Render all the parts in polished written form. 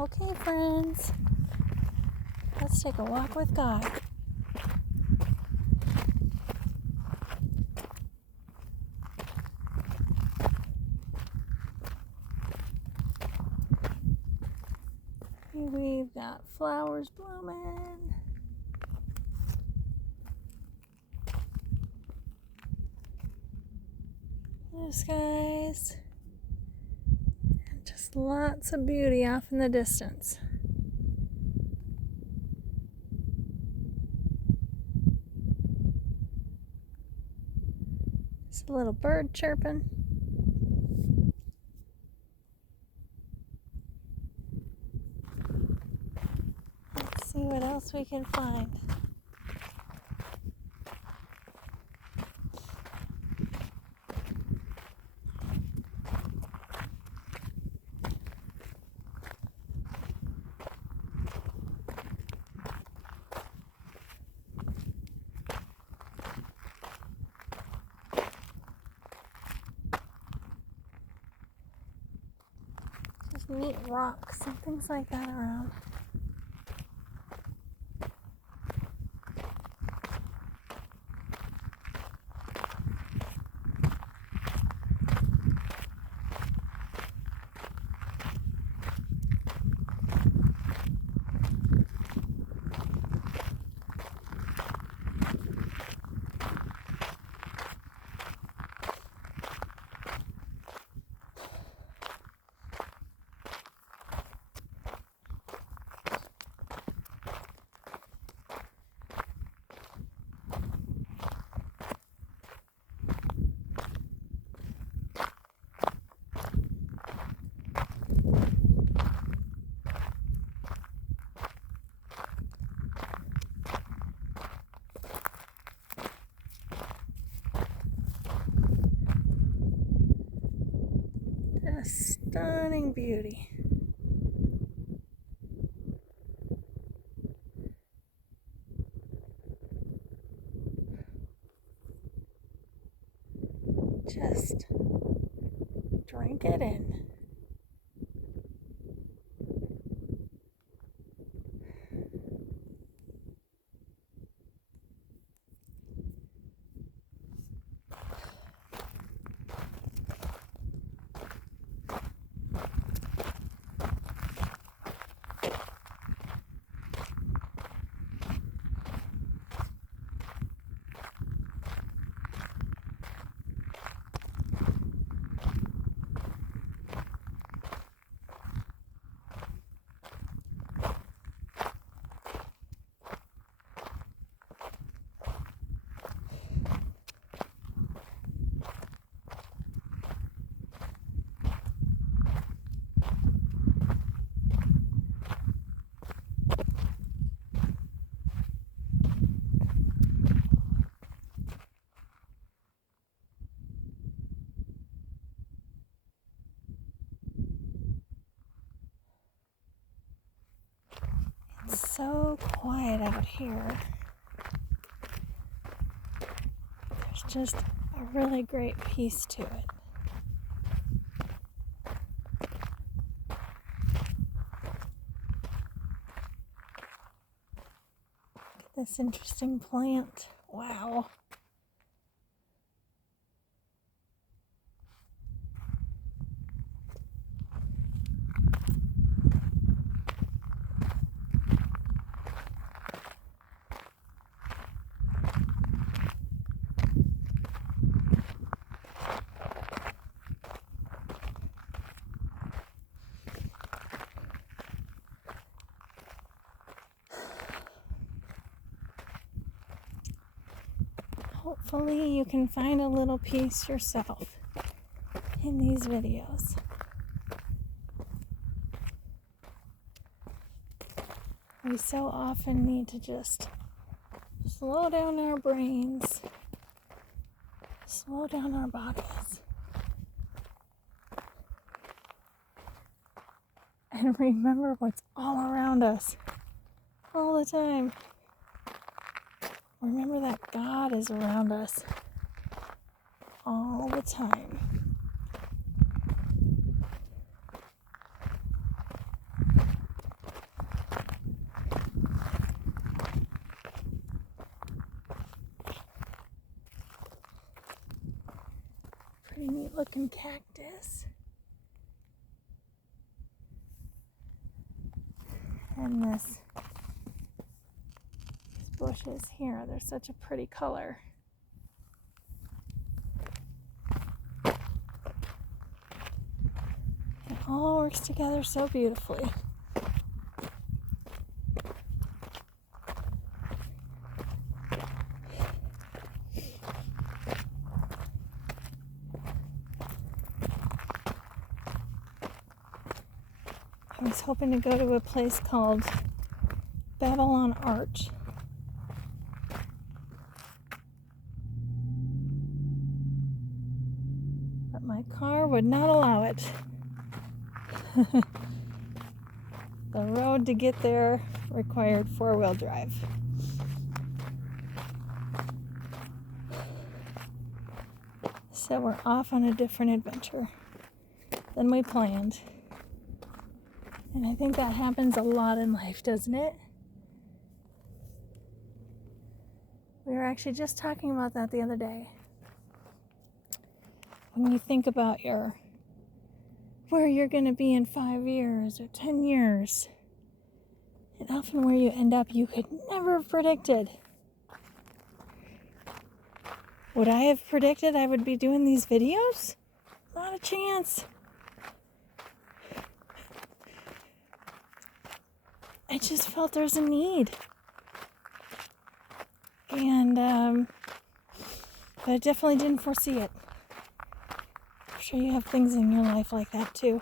Okay, friends, let's take a walk with God. We've got flowers blooming. Blue skies. And just lots of beauty off in the distance. Just a little bird chirping. Let's see what else we can find. Just neat rocks and things like that around. Just stunning beauty. Just drink it in. It's so quiet out here. There's just a really great peace to it. Look at this interesting plant. Wow. Hopefully you can find a little peace yourself in these videos. We so often need to just slow down our brains, slow down our bodies, and remember what's all around us all the time. Remember that God is around us all the time. neat looking cactus. And these bushes here, they're such a pretty color. It all works together so beautifully. I was hoping to go to a place called Babylon Arch. But my car would not allow it. The road to get there required 4-wheel drive. So we're off on a different adventure than we planned. And I think that happens a lot in life, doesn't it? We were actually just talking about that the other day. When you think about where you're going to be in 5 years or 10 years, and often where you end up, you could never have predicted. Would I have predicted I would be doing these videos? Not a chance. I just felt there's a need. And, but I definitely didn't foresee it. I'm sure you have things in your life like that too.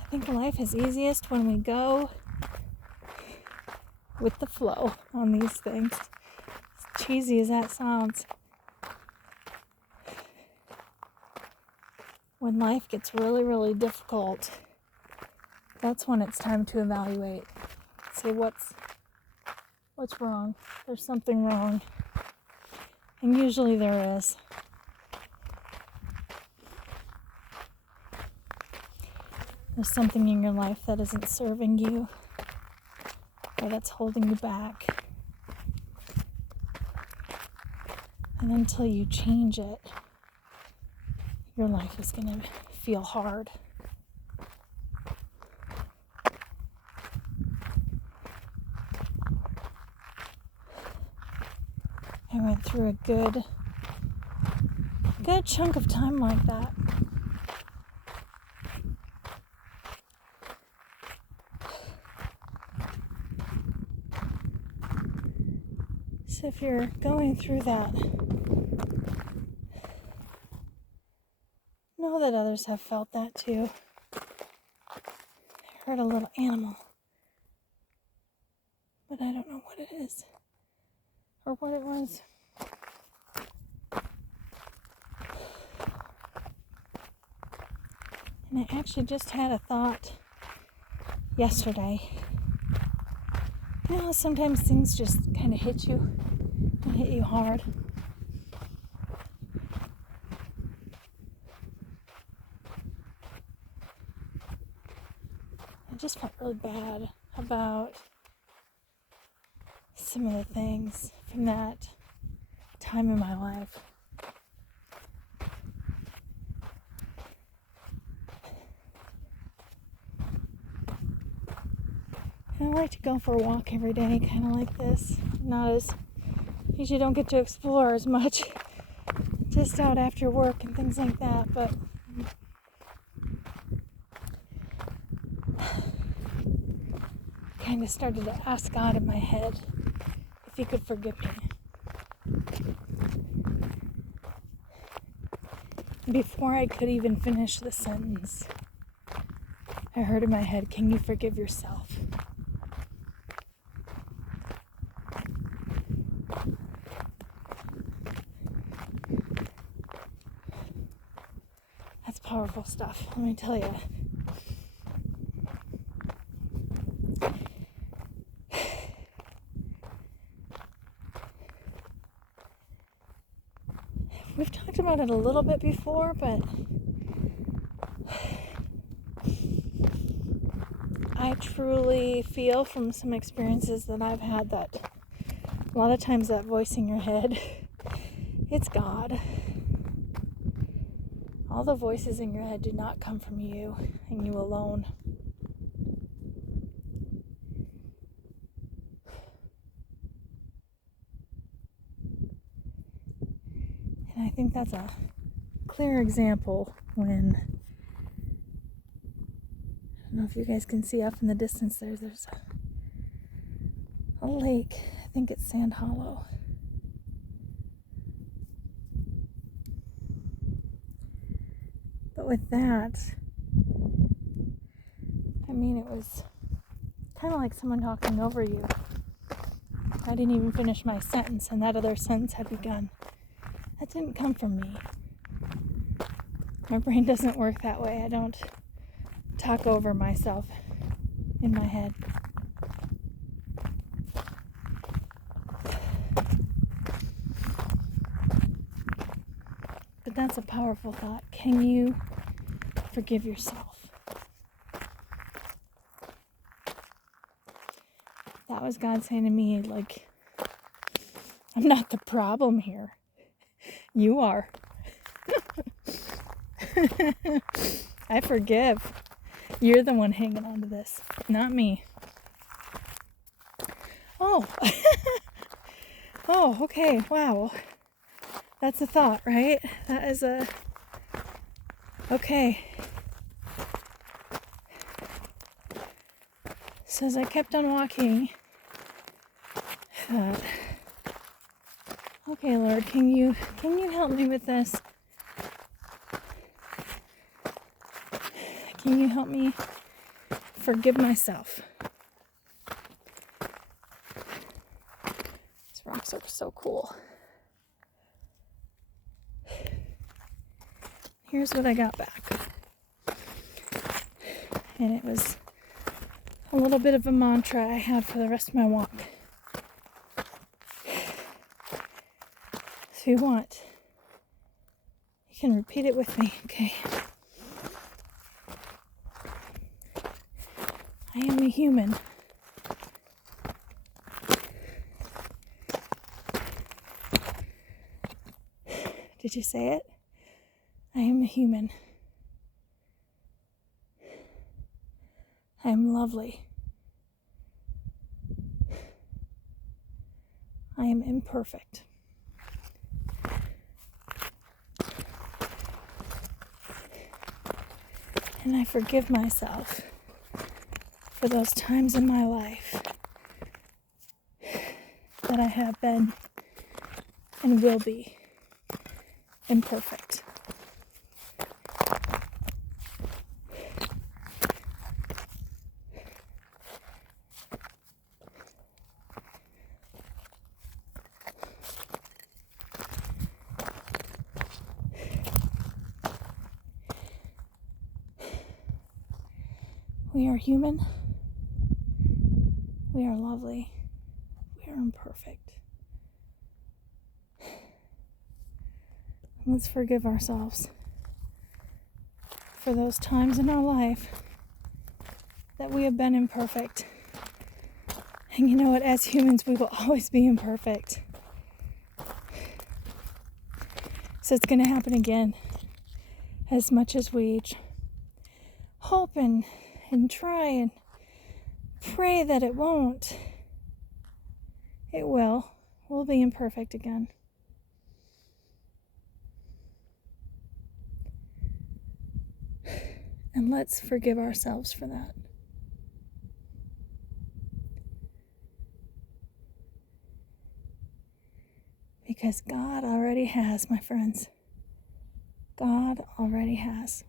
I think life is easiest when we go with the flow on these things. As cheesy as that sounds. When life gets really, really difficult, that's when it's time to evaluate. Say what's wrong. There's something wrong. And usually there is. There's something in your life that isn't serving you, or that's holding you back. And until you change it, your life is going to feel hard. I went through a good chunk of time like that. So if you're going through that, know that others have felt that too. I heard a little animal, but I don't know what it is or what it was. And I actually just had a thought yesterday. You know, sometimes things just kind of hit you and hit you hard. I just felt really bad about some of the things from that time in my life. And I like to go for a walk every day, kind of like this. Usually don't get to explore as much, just out after work and things like that, but kind of started to ask God in my head if he could forgive me. Before I could even finish the sentence, I heard in my head, can you forgive yourself? That's powerful stuff, let me tell you. We've talked about it a little bit before, but I truly feel from some experiences that I've had that A lot of times that voice in your head, it's God. All the voices in your head do not come from you and you alone. And I think that's a clear example when, I don't know if you guys can see up in the distance there's a lake. I think it's Sand Hollow. But with that, I mean, it was kind of like someone talking over you. I didn't even finish my sentence, and that other sentence had begun. That didn't come from me. My brain doesn't work that way. I don't talk over myself in my head. But that's a powerful thought. Can you forgive yourself? That was God saying to me, like, I'm not the problem here. You are. I forgive. You're the one hanging on to this, not me. Oh. Oh, okay. Wow. That's a thought, right? That is a... Okay. So as I kept on walking, I thought, okay, Lord, can you help me with this? Can you help me forgive myself? These rocks are so cool. Here's what I got back. And it was a little bit of a mantra I had for the rest of my walk. If you want, you can repeat it with me, okay? I am a human. Did you say it? I am a human. I am lovely. I am imperfect. And I forgive myself for those times in my life that I have been and will be imperfect. We are human. We are lovely. We are imperfect. Let's forgive ourselves for those times in our life that we have been imperfect. And you know what? As humans, we will always be imperfect. So it's going to happen again. As much as we hope and try and pray that it won't, it will. We'll be imperfect again. And let's forgive ourselves for that. Because God already has, my friends. God already has.